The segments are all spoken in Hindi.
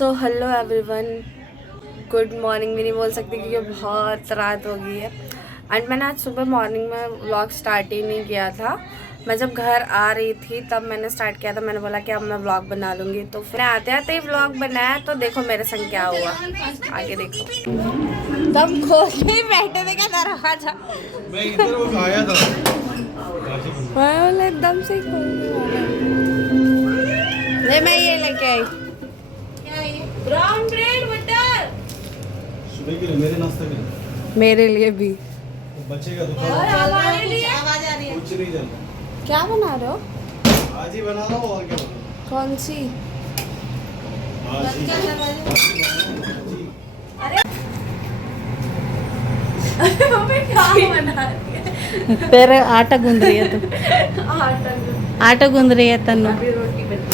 So hello everyone, good morning भी नहीं बोल सकती क्योंकि बहुत रात हो गई है। एंड मैंने आज सुबह मॉर्निंग में व्लॉग स्टार्ट ही नहीं किया था। मैं जब घर आ रही थी तब मैंने स्टार्ट किया था। मैंने बोला कि अब मैं व्लॉग बना लूँगी, तो फिर आते आते ही व्लॉग बनाया। तो देखो मेरे संग क्या हुआ, आगे देखो। तब खोल के ही बैठे थे क्या दरवाजा? मैं इधर वो आया था, मैं बोला एकदम से ही खोल दिया। मैं ये लेके आई ब्राउन ब्रेड बटर, सुबह के लिए मेरे नाश्ते के लिए मेरे लिए भी। बचेगा तो और हमारे लिए आवाज आ रही है। कुछ नहीं चल क्या बना रहे हो? आज ही बना रहा हूँ और क्या बना कौन सी? आज ही मम्मी क्या बना रही है? फिर आटा गूंद रही है तू। आटा गूंद रही है तन्नू। अभी रोटी बनी,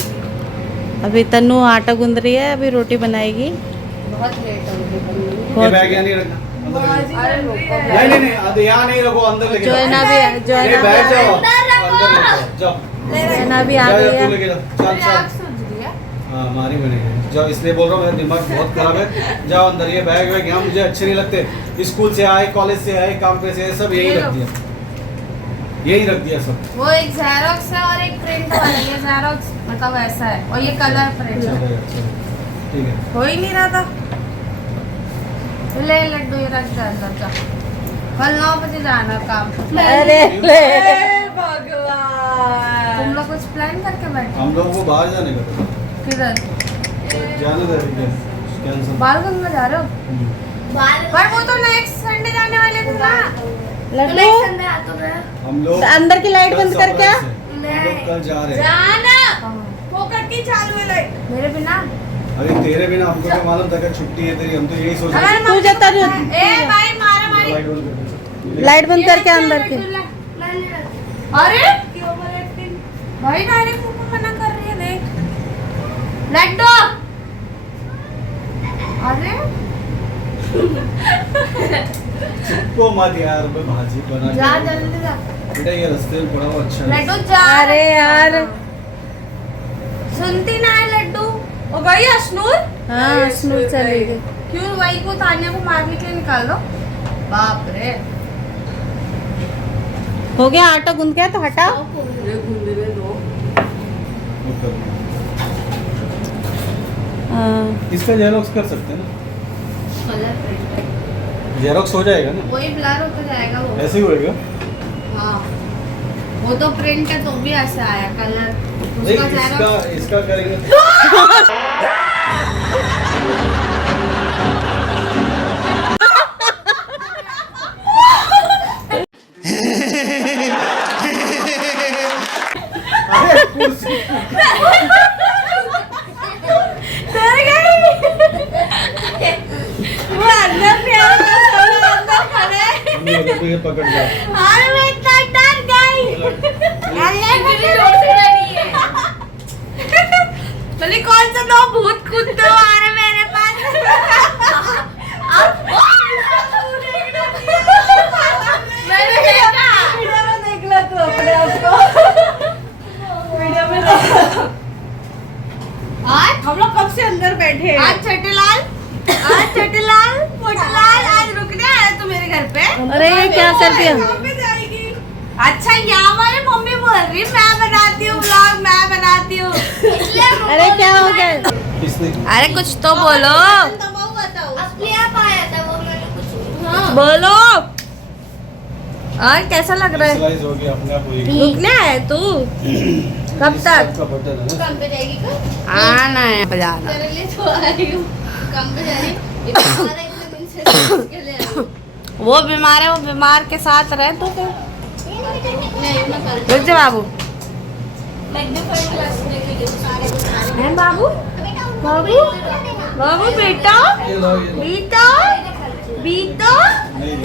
अभी तन्नू आटा गूंद रही है, अभी रोटी बनाएगी। बहुत लेट हो गई। ये बैग यहाँ नहीं रखना, अंदर लेके अरे रुको, नहीं नहीं नहीं यहाँ नहीं रखो, अंदर लेके जोयना भी नहीं बैठ जाओ, अंदर लेके जाओ, जोयना भी आ जाओ गई तू है। लेके जाओ, चल चल। हाँ हमारी बनेगी, जाओ इसलिए बोल रहा हूँ, मेरा दिमाग बहुत खराब है। जाओ अंदर, ये बैग वैग यहाँ मुझे अच्छे नहीं लगते। स्कूल से आए, कॉलेज से आए, काम पे से आए, सब यही रख दिया, यही रख दिया सब। वो एक ज़ेरॉक्स है और एक प्रिंट वाला। ये ज़ेरॉक्स मतलब ऐसा है और ये कलर प्रिंट है। ठीक है, हो ही नहीं रहा था। ले लड्डू ये रख दे अंदर जा। कल 9 बजे जाना काम पे। अरे हे भगवान, तुम लोग कुछ प्लान करके बैठे? हम लोगों को बाहर जाने का था। किधर? जाने दे कैंसिल। बालगंगा जा रहे हो? पर वो तो नेक्स्ट संडे जाने वाले थे ना। लड्डू हम लोग अंदर की लाइट बंद कर क्या? हम लोग कल जा रहे हैं। जाना फोकट की चालू है लाइट मेरे बिना। अरे तेरे बिना हमको क्या मालूम था कि छुट्टी है तेरी, हम तो यही सोच रहे अगर तू जाता ए जो भाई मारा मारी। थे। लाइट बंद करके अंदर के। अरे भाई डायरेक्ट मुंह में मना कर रही है, देख लड्डू। अरे को मत यार, मैं भाजी बना जा जल्दी जा बेटा, ये रास्ते में पड़ा हुआ अच्छा है। लड्डू जा। अरे यार सुनती ना है लड्डू। ओ भाई अश्नूर। हाँ स्नूर चलेगी। क्यों वही को तानिया को मारने के लिए निकाल दो। बाप रे, हो गया आटा गूंद गया तो हटाओ। वो कर। हाँ। इसका जेरोक्स कर सकते हैं ना, कलर प्रिंट जेरोक्स हो जाएगा ना, वही ब्लर होता जाएगा वो। ऐसे ही होएगा। हाँ वो तो प्रिंट है तो भी ऐसे आया कलर। नहीं उसका इसका Xerox- इसका करेंगे। अरे कुर्सी डर गई। वो अंदर पे अंदर खड़े। ये पकड़ जा। अरे मैं इतना डर गई। चलिए कौन सा दो भूत कुत्ते आ रहे मेरे पास। मैंने देखा वीडियो में, देख लो तू अपने आप को वीडियो में। आज हम लोग कब से अंदर बैठे हैं? आज छोटेलाल मोटेलाल आज रुकने आया तू मेरे घर पे। अरे ये क्या कर दिया? कहाँ पे जाएगी? अच्छा यहाँ हमारी मम्मी बोल रही मैं बनाती हूँ व्लॉग, मैं बनाती हूँ। अरे क्या हो गया? किसने? अरे कुछ तो बोलो। हाँ। बोलो और कैसा लग रहा है? Visualize हो गया अपने आप हुई। रुकने आया तू? कब इस तक? टाइप का बटन है ना। आना है बजाना। वो बीमार है, वो बीमार के साथ रहे तो फिर रुक जा बाबू। हैं बाबू? बाबू बाबू बेटा ये लो, ये लो। बेटा बेटा। नहीं,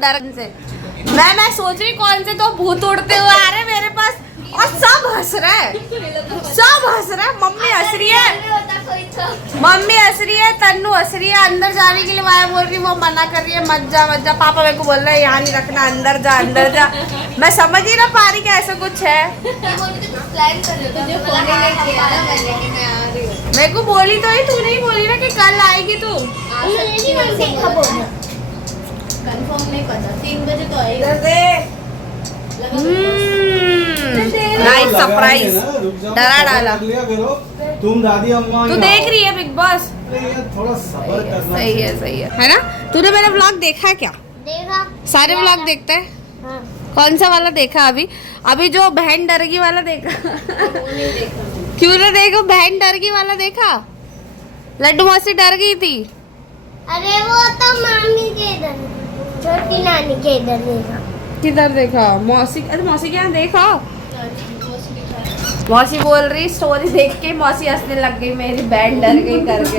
डर से मैं सोच रही कौन से तो भूत उड़ते हुए आ रहे मेरे पास। और सब हंस रहे हैं, सब हंस रहे हैं। मम्मी हंस रही है, मम्मी हंस रही है, तन्नू हंस रही है। अंदर जाने के लिए माया बोल रही है, वो मना कर रही है मत जा मत जा। पापा मेरे को बोल रहे हैं यहाँ नहीं रखना, अंदर जा अंदर जा। मैं समझ ही ना पा रही कि ऐसा कुछ है। मेरे को बोली तो ही, तू नहीं बोली ना कि कल आएगी तू। कंफर्म नहीं पता, 3 बजे तो आएगी। नाइस सरप्राइज, डरा डाला। तुम दादी अम्मा तू देख रही है बिग बॉस? थोड़ा सब्र करना। सही है ना? तूने मेरा व्लॉग देखा क्या? देखा सारे व्लॉग देखते हैं? हाँ। कौन सा वाला देखा अभी? अभी जो बहन डरगी वाला देखा? नहीं देखा। क्यों ना देखो? बहन डरगी वाला देखा? लड्डू मौसी डर गई थी। अरे वो तो मामी के इधर, छोटी नानी के इधर देखा। किधर देखा? मौसी, अरे मौसी के यहाँ देखा? मौसी बोल रही स्टोरी देख के मौसी हंसने लग गई, मेरी बहन डर गई करके।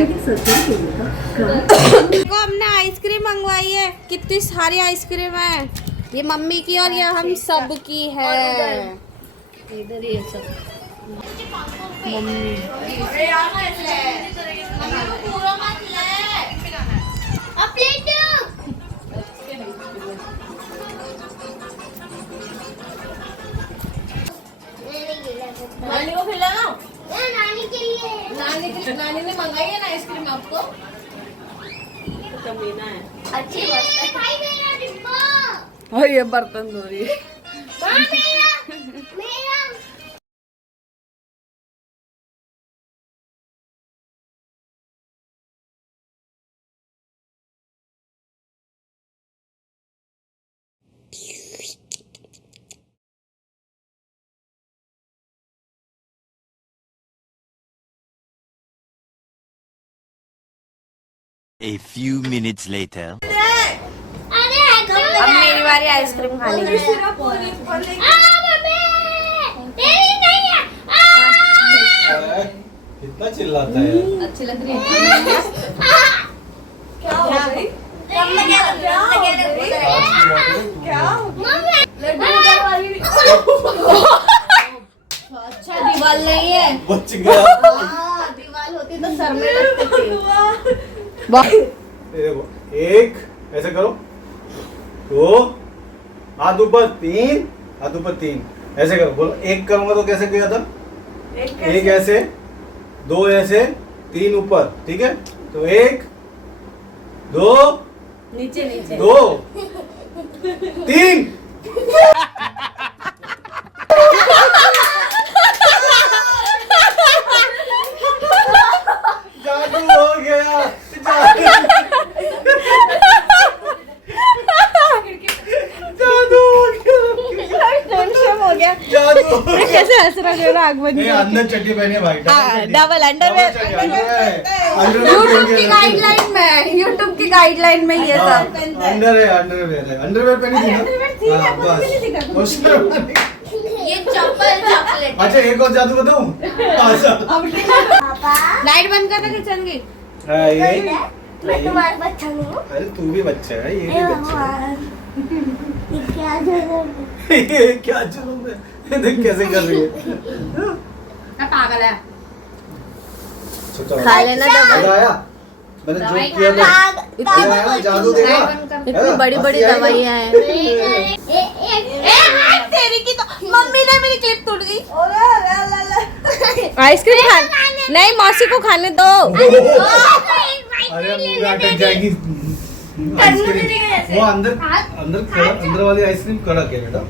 देखो हमने आइसक्रीम मंगवाई है, कितनी सारी आइसक्रीम है। ये मम्मी की और ये हम सब की है। इधर ही है सब। मम्मी नानी को खिलाना? नानी के लिए। नानी ने मंगाई है ना आइसक्रीम आपको? कमीना है। अच्छी बात है। और ये बर्तन धो रही है। मेरा A few minutes later. अब मेरी बारी आइसक्रीम खाने की। कितना चिल्लाता है? अच्छी लग रही है। अच्छा दीवार नहीं है। बच गया। दीवार होती तो सर में लगती थी। ये देखो, एक ऐसे करो, दो हाथ ऊपर, तीन हाथ ऊपर, तीन ऐसे करो। बोलो एक करूंगा तो कैसे किया था? एक ऐसे, दो ऐसे, तीन ऊपर, ठीक है? तो एक, दो, नीचे नीचे। दो, तीन। जादू हो गया, जादू हो गया, टेंशन हो गया। जादू हो गया। कैसे हंस रहा है? आग बंद नहीं, अंदर चड्डी पहनी है भाई, डबल अंडरवेयर। यूट्यूब की गाइडलाइन में, यूट्यूब की गाइडलाइन में ये सब। अंडरवेयर है, अंडरवेयर पहनी थी ना? हाँ, बस उसमें। ये चप्पल चॉकलेट। अच्छा एक और जादू बताऊं? अच्छा लाइट बंद करना किचन की। हाँ, ये मैं तुम्हारा बच्चा नहीं हूँ। अरे तू भी बच्चा है, ये भी बच्चा है। ये क्या जुलूम है? ये क्या जुलूम है? देख कैसे कर रही है। पागल है। खा लेना दवाई। आया, मैंने जो किया था जादू देगा। इतनी बड़ी बड़ी दवाइयाँ हैं। तेरी की तो मम्मी ने मेरी क्लिप टूट गई। आइसक्रीम खा नहीं, मौसी को खाने दो। अरे मुंह में अटक जाएगी आइसक्रीम। वो अंदर वाली आइसक्रीम कड़क है बेटा।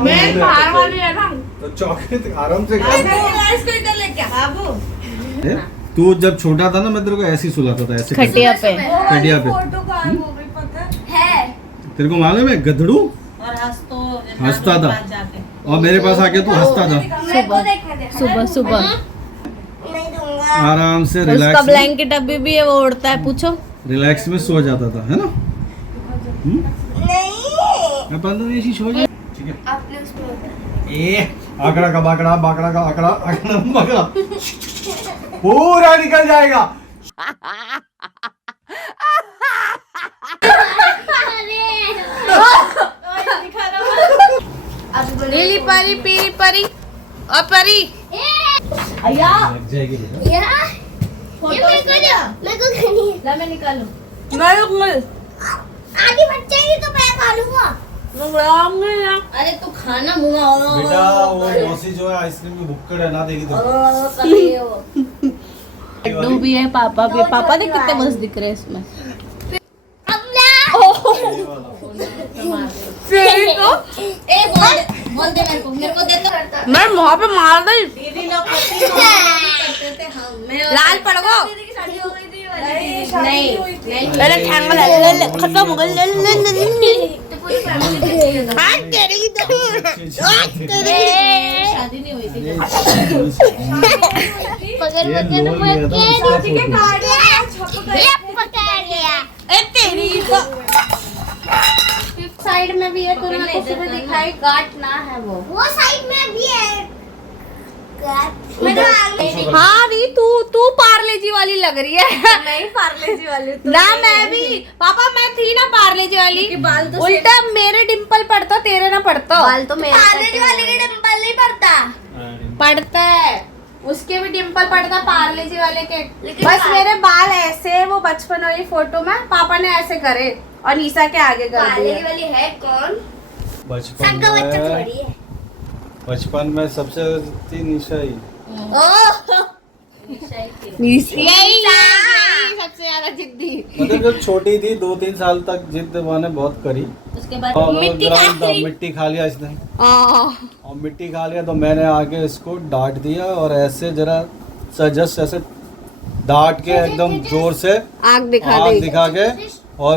मैं बाहर वाली है ना। तो चॉकलेट आराम से खा। इसको इधर लेके आ बाबू। तू जब छोटा था ना, मैं तेरे को ऐसे ही सुलाता था, ऐसे खटिया पे। खटिया पे। फोटो का वो भी पता है। तेरे को मालूम है गधड़ू और हंसता था, और मेरे पास आके तू हंसता था। सुबह सुबह नहीं दूंगा। आराम से उसका रिलैक्स ब्लैंकेट अभी भी है, वो उड़ता है, पूछो। रिलैक्स में सो जाता था, है ना? नहीं। अपन तो ऐसी सो जाए, ठीक है? आपने उसमें होता ए आकड़ा का बाकड़ा, बाकड़ा का आकड़ा, आकड़ा बाकड़ा पूरा निकल जाएगा। नीली परी पीली परी और परी अया लग जाएगी बेटा। फोटो मेरे को खानी है। ला मैं निकालूं। मैं आधी बच जाएगी तो मैं खा लूंगा। अरे तू खाना मुंगा बेटा वो मौसी जो है आइसक्रीम की भुक्कड़ है ना देगी तो लड्डू भी है, पापा भी है। पापा देख कितने मस्त दिख रहे हैं इसमें। बोल दे मेरे को दे तो। मैं मुँह पे मार दी। दीदी लोग करते थे हम। लाल पड़ गो। नहीं पहले ठेंगा ले खत्म हो गया ले हाँ तेरी शादी नहीं हुई थी। साइड में भी है तो मेरे को सुबह दिखाई गांठ ना है वो साइड में भी है। हाँ री तू पार्ले जी वाली लग रही है। नहीं पार्ले जी वाली ना मैं भी पापा मैं थी ना पार्ले जी वाली। बाल तो उल्टा मेरे डिम्पल पड़ता तेरे ना पड़ता। बाल तो मेरे पार्ले जी वाले के डिंपल नहीं पड़ता। पड़ता है उसके भी डिम्पल पड़ता पार्ले जी वाले के। बस मेरे बाल ऐसे वो बचपन वाली फोटो में पापा ने ऐसे करे और निशा के आगे कर पार्ले दिए। वाली है कौन? बचपन सबका बच्चा में थोड़ी है। बचपन में सबसे थी निशा ही। यही सबसे ज्यादा जिद्दी। मतलब जब छोटी थी 2-3 साल तक जिद मैंने बहुत करी। उसके बाद और मिट्टी खा लिया इसने और मिट्टी खा लिया तो मैंने आके इसको डांट दिया और ऐसे जरा जस्ट ऐसे डांट के एकदम जोर से आग दिखा के और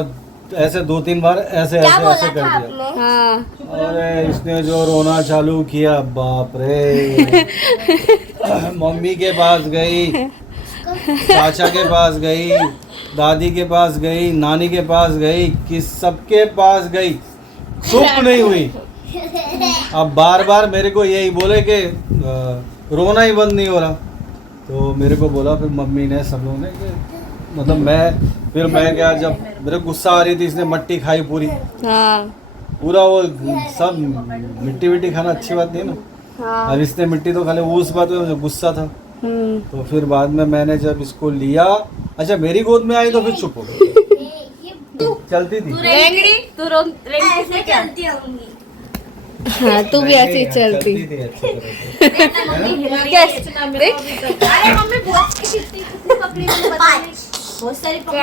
ऐसे 2-3 बार ऐसे ऐसे ऐसे कर दिया। हाँ अरे इसने जो रोना चालू किया बाप रे। मम्मी के पास गई, चाचा के पास गई, दादी के पास गई, नानी के पास गई, किस सबके पास गई, चुप नहीं हुई। अब बार बार मेरे को यही बोले कि रोना ही बंद नहीं हो रहा। तो मेरे को बोला फिर मम्मी ने सब लोगों ने कि मतलब मैं क्या जब मेरे गुस्सा आ रही थी इसने मट्टी खाई पूरी। हाँ पूरा वो सब मिट्टी विट्टी खाना अच्छी बात नहीं है ना। हाँ अब इसने मिट्टी तो खाली उस बात में मुझे गुस्सा था। तो फिर बाद में मैंने जब इसको लिया, अच्छा मेरी गोद में आई तो फिर चुप हो गई। चलती थी ऐसे चलती होंगी। हाँ तू भी ऐसे ही चलती। थी अच्छी तरह से। अरे मम्मी बहुत कितनी पकड़ी मैंने बता दी। बहुत सारी पकड़ी।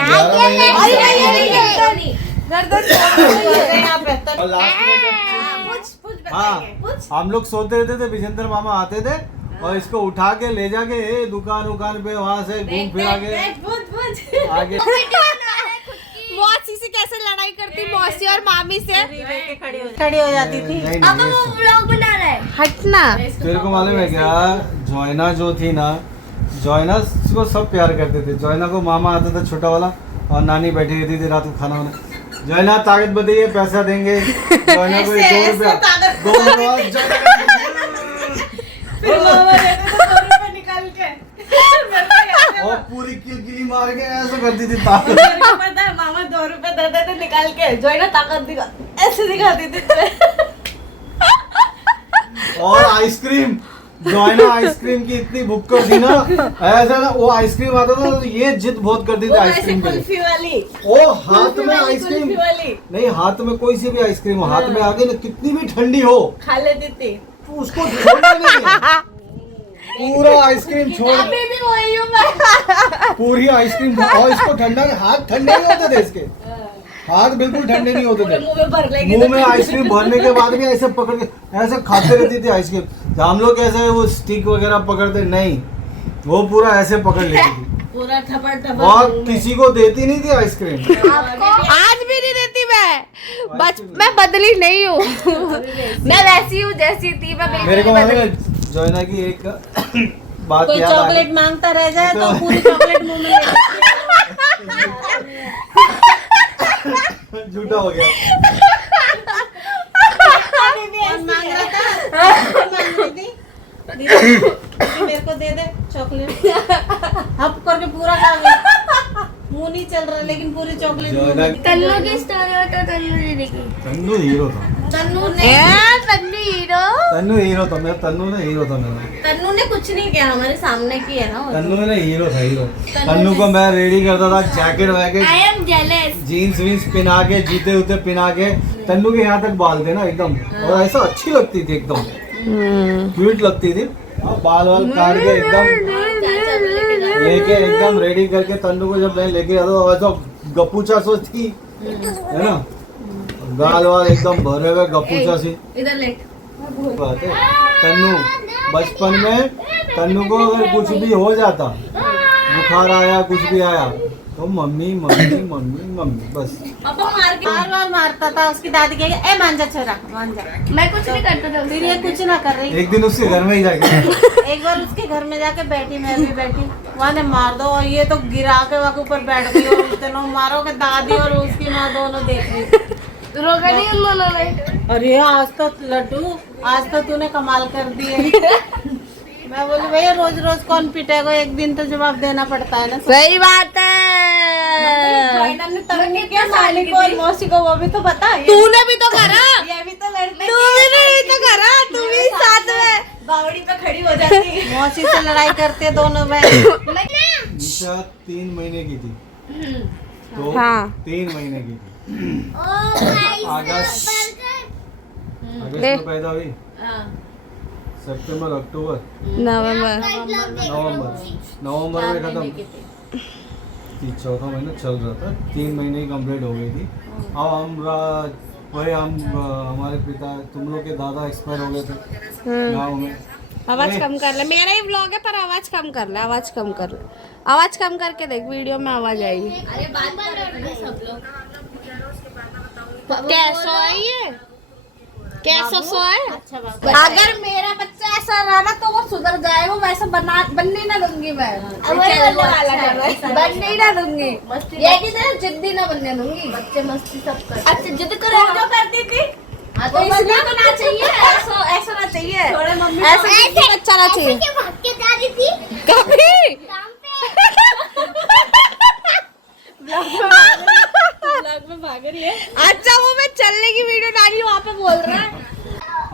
और लास्ट में जब हम लोग सोते रहते थे, विजेंद्र मामा आते थे और इसको उठा के ले जाके दुकान पे वहाँ से घूम फिरा के आगे मौसी से कैसे लड़ाई करती मौसी और मामी से खड़ी हो जाती थी। अब वो व्लॉग बना रहा है। हटना। तेरे को मालूम है क्या, जोयना जो थी ना, जोयना को सब प्यार करते थे। जोयना को मामा आता था छोटा वाला और नानी बैठी रहती थी रात को खाना वाना। जोयना ताकत बताइए पैसा देंगे। जोयना को 2 रुपया 2 और पूरी किलकिली मार के ऐसे करती थी ताकत। मामा 2 रुपए दे देते निकाल के, जो है ना ताकत दिखा ऐसे दिखाती थी। और आइसक्रीम, जोयना आइसक्रीम की इतनी भुक्कड़ थी ना, ऐसा ना वो आइसक्रीम आता था तो ये जिद बहुत करती थी आइसक्रीम के लिए। वाली ओ हाथ में आइसक्रीम नहीं, हाथ में कोई सी भी आइसक्रीम हाथ में आ गई ना, कितनी भी ठंडी हो खा लेती थी। तो उसको छोड़ना नहीं, पूरा आइसक्रीम छोड़, पूरी आइसक्रीम। और इसको ठंडा, हाथ ठंडे नहीं होते थे इसके, हाथ बिल्कुल ठंडे नहीं होते थे। मुंह में आइसक्रीम भरने के बाद भी ऐसे पकड़ के ऐसे खाते रहती थी आइसक्रीम। हम लोग कैसे वो स्टिक वगैरह पकड़ते नहीं, वो पूरा ऐसे पकड़ लेती थी पूरा थपड़ और किसी को देती नहीं थी आइसक्रीम। आज भी नहीं देती मैं बदली नहीं हूँ। मैं वैसी हूँ जैसी थी मैं। मेरे को मालूम है जोयना की एक बात कोई याद आ चॉकलेट गई। मांगता रह जाए तो पूरी चॉकलेट मुंह में ले झूठा हो गया। कौन मांग रहा था? मांग रही थी दीदी मेरे को दे दे चॉकलेट। हप करके पूरा खा गई। मुंह नहीं चल रहा लेकिन पूरी चॉकलेट जोयना तन्नू की स्टोरी हो तो तन्नू दीदी की। तन्नू हीरो था। तन्नू ने तन्नू हीरो था मेरा, तन्नू ने हीरो था मेरा। तन्नू ने कुछ नहीं किया, हमारे सामने किया ना वो। तन्नू ने हीरो था हीरो। तन्नू को मैं रेडी करता था, जैकेट वैकेट, आई एम जेलस। जीन्स वीन्स पहना के, जूते उते पहना के। तन्नू के यहाँ तक बाल थे ना एकदम, और ऐसा अच्छी लगती थी एकदम, क्यूट लगती थी। और बाल वाल काट के एकदम लेके एकदम रेडी करके तन्नू को जब मैं लेके आता था वैसा गपूचा सो थी, है ना, गाल वाल एकदम भरे हुए गपूचा सी इधर लेट। बात है। तन्नू बचपन में तन्नू को अगर कुछ भी हो जाता, बुखार आया, कुछ भी आया, तो मम्मी मम्मी मम्मी मम्मी बस। पापा मार के बार बार मारता था। उसकी दादी कहेगी ए मान जा छोरा, मान जा। मैं कुछ नहीं करता था फिर ये कुछ ना कर रही। एक दिन उसके घर में ही जाके एक बार उसके घर में जाके बैठी, मैं भी बैठी, वहाँ ने मार दो और ये तो गिरा के वहाँ के ऊपर बैठ गई और इतना मारो कि दादी और उसकी माँ दोनों देख रही। रोका नहीं उन्होंने। अरे आज तो लड्डू, आज तो तूने कमाल कर दिए। मैं बोली भैया रोज रोज कौन पीटेगा, एक दिन तो जवाब देना पड़ता है ना। सही बात है। ने तंग नहीं किया साली को और मौसी को, वो भी तो बता। तूने भी तो करा, ये भी तो लड़ती तूने भी तो करा, तू भी साथ में। बावड़ी पे खड़ी हो जाती। मौसी से लड़ाई करते दोनों बहन। निशा 3 महीने की थी, तो हाँ। 3 महीने की थी। अगस्त में पैदा हुई, सितंबर अक्टूबर नवंबर नवंबर में खत्म। चौथा महीना चल रहा था, 3 महीने ही कंप्लीट हो गई थी। अब हम हमारे पिता, तुम लोग के दादा एक्सपायर हो गए थे गाँव में। आवाज कम कर ले, मेरा ही व्लॉग है पर आवाज कम कर ले, आवाज कम कर ले, आवाज कम करके देख, वीडियो में आवाज आएगी। अरे बात कर रहे हैं सब लोग। कैसा है ये, कैसा सो है? अच्छा बात। अगर मेरा बच्चा ऐसा रहा ना तो वो सुधर जाएगा, वैसा बनने ना दूंगी मैं। बनने ही ना दूंगी, ये की तरह जिद्दी ना बनने दूंगी। बच्चे मस्ती सब कर। अच्छा जिद करो जो करती थी, हाँ तो इसलिए तो ना चाहिए, ऐसा ना चाहिए, थोड़े मम्मी ऐसा बच्चा ना चाहिए भाग के जा रही थी कभी। ब्लॉग में भाग रही है। अच्छा वो मैं चलने की वीडियो डाली वहाँ पे बोल रहा है।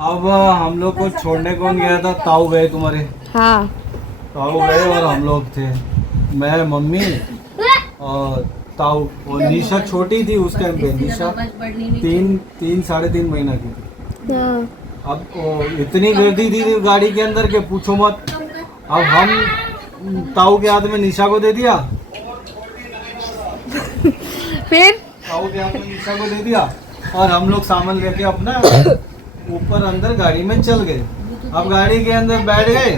अब हम लोग को छोड़ने कौन गया था? ताऊ गए तुम्हारे, हाँ ताऊ गए और हम लोग थे, मैं, मम्मी और ताऊ। और निशा छोटी थी उस टाइम पे, निशा 3-3.5 महीना की थी। अब इतनी गर्दी थी गाड़ी के अंदर के पूछो मत। अब हम ताऊ के हाथ में निशा को दे दिया, फिर ताऊ के हाथ में निशा को दे दिया और हम लोग सामान लेके अपना ऊपर अंदर गाड़ी में चल गए। अब गाड़ी के अंदर बैठ गए,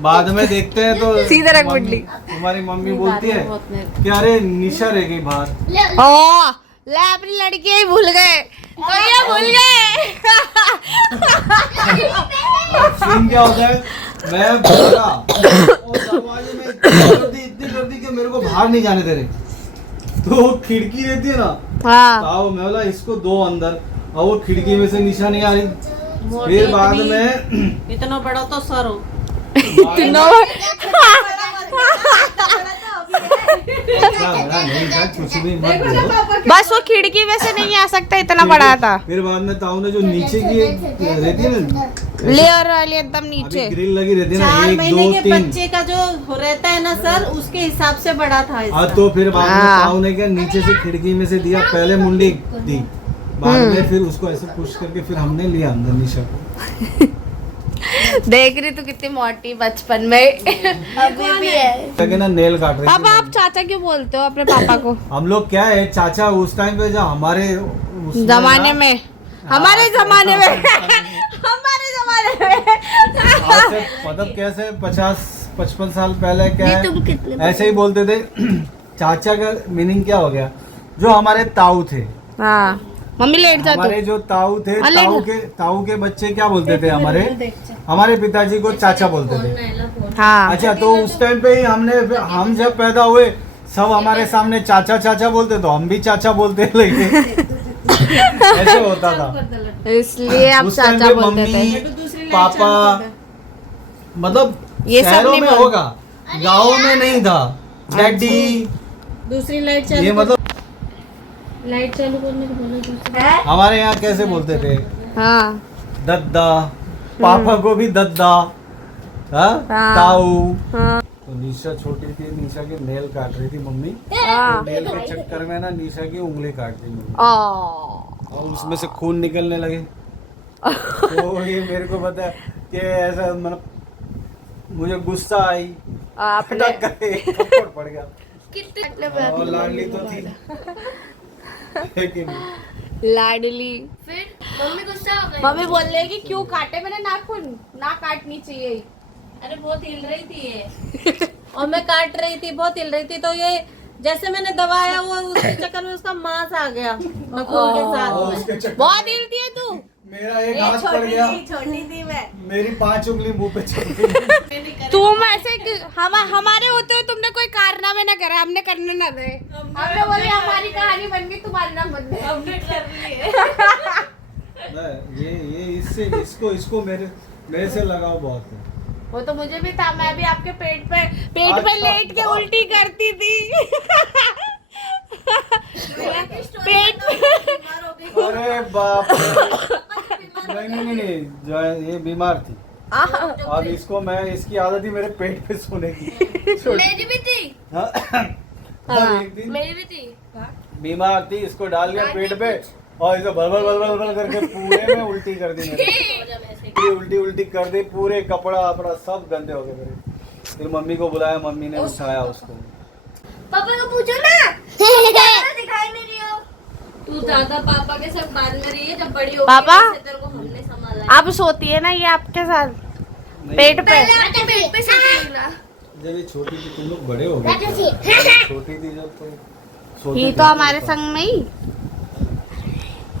बाद में देखते हैं तो सीधा रख बिल्ली। तुम्हारी मम्मी बोलती है कि अरे निशा रह गई बाहर। ओ ले अपनी लड़की ही भूल गए, तो ये भूल गए। सीन क्या होता है, मैं भागा और दरवाजे में इतनी कर दी कि मेरे को बाहर नहीं जाने दे रहे। तो वो खिड़की रहती है ना, हाँ ताऊ मैं बोला इसको दो अंदर, और वो खिड़की में से निशा नहीं आ रही। फिर बाद में इतना बड़ा तो सर हो। नहीं था, कुछ भी मत बोलो। बस वो खिड़की में से नहीं आ सकता, इतना बड़ा था। फिर बाद में ताऊ ने जो नीचे की रहती है ना, लेयर वाली एकदम नीचे अभी ग्रिल लगी रहती है ना, 4 1 महीने 2 के 3। बच्चे का जो रहता है ना सर, उसके हिसाब से बड़ा था इसका। हाँ, तो फिर बाद में हाँ। ताऊ ने क्या नीचे से खिड़की में से दिया, पहले मुंडी दी, बाद में फिर उसको ऐसे पुश करके फिर हमने लिया अंदर निशा को। देख रही तू कितनी मोटी बचपन में अभी भी है। क्या ना नेल काट रही अब थी। आप चाचा क्यों बोलते हो अपने पापा को? हम लोग क्या है चाचा, उस टाइम पे जो हमारे उसमें जमाने ना, में, हमारे जमाने में हमारे जमाने में आज से मतलब कैसे 50-55 साल पहले क्या है, ऐसे ही बोलते थे। चाचा का मीनिंग क्या हो गया, जो हमारे ताऊ थे, हाँ मम्मी लेट जा तू। हमारे जो ताऊ थे, अरे ताऊ के बच्चे क्या बोलते थे, हमारे पिताजी को चाचा बोलते थे। हाँ अच्छा, तो उस टाइम पे ही हम जब पैदा हुए सब हमारे सामने चाचा चाचा बोलते, तो हम भी चाचा बोलते लगे। ऐसे होता था। इसलिए आप उस टाइम चाचा पे बोलते थे। मम्मी पापा मतलब ये सब शहरों नहीं में बोल- होगा, गाँव में नहीं था। डैडी दूसरी लाइट चल ये मतलब लाइट चालू करने को बोलो दूसरी। हमारे यहाँ कैसे बोलते थे? हाँ दद्दा, पापा को भी दद्दा, हाँ? हाँ। ताऊ। हाँ तो निशा छोटी थी, निशा के नेल काट रही थी मम्मी। हाँ नेल के चक्कर में ना निशा की उंगली काट दी मम्मी, ओ और उसमें से खून निकलने लगे। तो ये मेरे को पता है कि ऐसा मतलब मुझे गुस्सा आई, आपने फटक गए, थप्पड़ पड़ गया। और लाडली तो थी लेकिन लाडली। फिर मम्मी गुस्सा हो गई। मम्मी बोल रही है कि क्यों काटे मैंने नाखून, ना काटनी चाहिए। अरे बहुत हिल रही थी ये और मैं काट रही थी, बहुत हिल रही थी, तो ये जैसे मैंने दबाया हुआ उसके चक्कर में उसका मांस आ गया नखून के और साथ। उसके चक्कर बहुत हिलती है तू। मेरा एक हाथ पड़ गया, छोटी थी मैं। मेरी 5 उंगली मुंह पे चढ़ गई। तुम ऐसे हमारे होते हुए तुमने कोई कारनामे ना करा, हमने करने ना दे। हमने बोले हमारी कहानी बन गई, तुम्हारी ना बन गई। हमने कर लिए। ये इससे इसको मेरे से लगाव बहुत है। वो तो मुझे भी था, मैं भी आपके पेट पे अच्छा, लेट के उल्टी करती थी। पेट अरे बाप रे। नहीं ये बीमार थी। अब इसको मैं इसकी आदत ही मेरे पेट पे सोने की। मेरी भी थी। हाँ? और एक दिन मेरी भी थी। बीमार थी, इसको डाल दिया पेट पे और इसे भल भल करके पूरे में उल्टी कर दी मेरे। पूरी उल्टी कर दी, पूरे कपड़ा वपड़ा सब गंदे हो गए मेरे। फिर मम्मी को बुलाया, मम्मी ने उठाया उसको। पापा को पूछो ना। दिखाई नहीं रही हो। तू ज्यादा पापा के साथ बाद में रही है, जब बड़ी हो पापा? गई तेरे को हमने संभाला। अब सोती है ना ये आपके साथ नहीं, पेट पे। आपके पेट पे सोती ना। जब ये छोटी थी तुम लोग बड़े हो गए। छोटी थी जब तो सोते ये थे। तो हमारे संग में ही।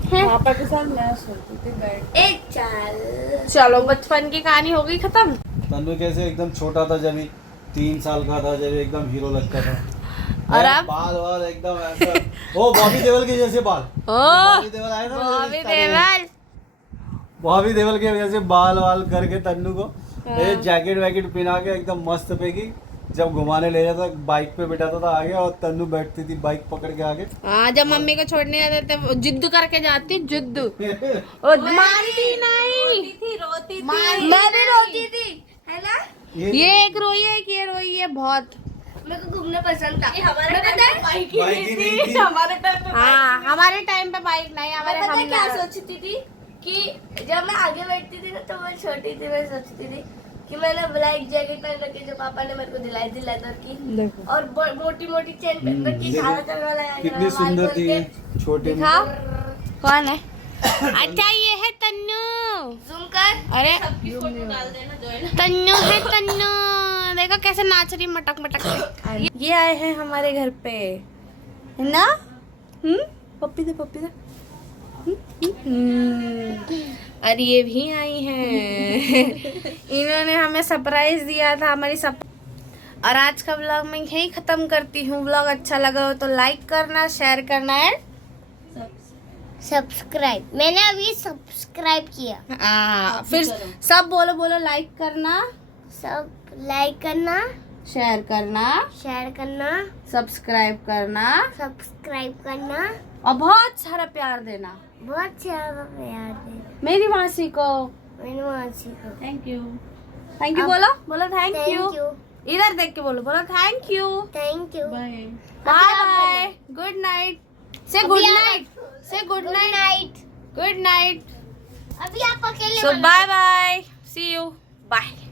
पापा के साथ मैं सोती थी बेड। एक चाल। चलो बचपन की कहानी हो गई खत्म। तन्नू कैसे एकदम छोटा था जब 3 साल का था, जब एकदम हीरो लगता था। और अब? बाल एकदम ऐसा ओ बॉबी देओल के जैसे बाल। बॉबी देओल आए ना, बॉबी देओल। बॉबी देओल के जैसे बाल करके तन्नू को जैकेट वैकेट पहना के एकदम मस्त पैकी जब घुमाने ले जाता, बाइक पे बैठाता था आगे और तन्नू बैठती थी बाइक पकड़ के आगे। हाँ जब मम्मी को छोड़ने जाते थे वो जिद्द करके जाती, जिद्द और मानती नहीं। रोती मैं भी रोती थी। है ना? ये एक रोई है कि ये रोई है बहुत। मेरे को घूमना पसंद था। हमारे टाइम पे बाइक ही बाइक ही नहीं नहीं थी। थी। हमारे टाइम पे हाँ हमारे टाइम पे बाइक नहीं, हमारे मैं पता हम क्या सोचती थी कि जब मैं आगे बैठती थी ना तो मैं छोटी थी, मैं सोचती थी कि मैंने ब्लैक जैकेट पहन रखी जो पापा ने मेरे को दिलाई थी लेदर की, और मोटी मोटी चेन पहन रखी, देखो, झाड़ा चल वाला है, कितनी बाल सुंदर खोल थी के। ये छोटे में। दिखा कौन है। अच्छा ये है तन्नू। जूम कर। अरे सबकी फोटो डाल देना जोइन। तन्नू है तन्नू, देखो कैसे नाच रही मटक मटक के। ये आए हैं हमारे घर पे, है ना? पप्पी दे पप्पी दे। और ये भी आई हैं। इन्होंने हमें सरप्राइज दिया था हमारी और आज का व्लॉग मैं यही खत्म करती हूँ। व्लॉग अच्छा लगा हो तो लाइक करना, शेयर करना है, सब्सक्राइब। मैंने अभी सब्सक्राइब किया। फिर सब बोलो लाइक करना, सब लाइक करना, शेयर करना, सब्सक्राइब करना और बहुत सारा प्यार देना बहुत ज्यादा प्यार दे मेरी मासी को। मैंने मासी को। थैंक यू बोलो थैंक यू। इधर देख के बोलो thank you. Thank you. Bye bye, good night. Say good night, say good night, good night. अभी आप अकेले सो bye bye, see you, bye.